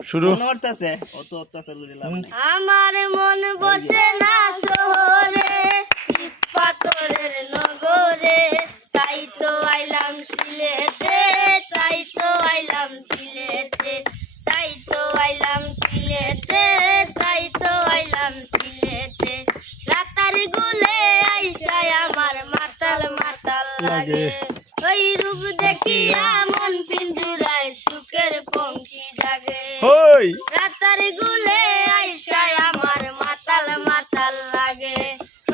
শুরু আমার মন বসে না শহরে পাথরের নগরে তাই তো আইলাম সিলেটে তাই তো আইলাম সিলেটে তাই তো আইলাম সিলেটে তাই তো আইলাম সিলেটে রাতার গুলে আইসায় আমার মাতাল মাতাল লাগে ওই রূপ দেখিয়া মন পিঞ্জুরায় সুখের পঙ্খী জাগে রাতার গুলে আইসায় আমার মাতাল মাতাল লাগে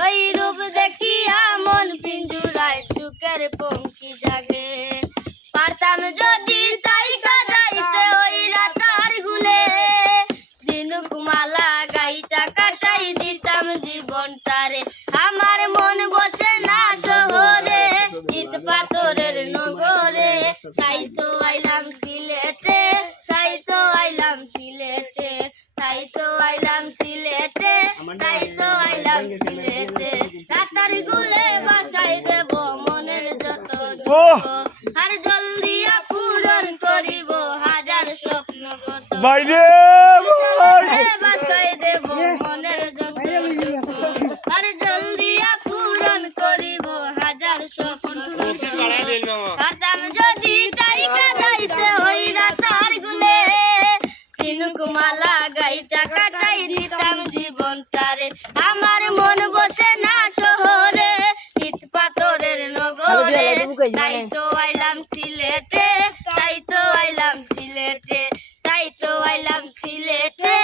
ওই রূপ দেখিয়া মন পিঞ্জুরায় সুখের পঙ্খী জাগে পারতাম যদি তাই কাটাইতে ওই রাতার গুলে দিনুক মালা গাইটা কাটাই দিতাম জীবনটারে আমার মন বসে না শহরে ইট পাথরের নগরে তাই তো আইলাম সিলেটে তাই তো আইলাম সিলেটে তাই তো আইলাম সিলেটে তাই তো আইলাম সিলেটে রাতার গুলে বাসাই দেব মনের যত দুঃখ আর জলদিয়া পূরণ করিব হাজার স্বপ্ন কত বাইরে বাসাই দেব মনের যত দুঃখ আর জলদিয়া পূরণ করিব হাজার স্বপ্ন পারতাম যদি তাই কাটাইতে ওই রাতার গুলে তিনুক মালা গাইটা কাটাই দিতাম জীবনটারে আমার মন বসে না শহরে ইট পাথরের নগরে তাই তো আইলাম সিলেটে তাই তো আইলাম সিলেটে তাই তো আইলাম সিলেটে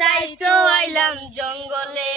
তাই তো আইলাম জঙ্গলে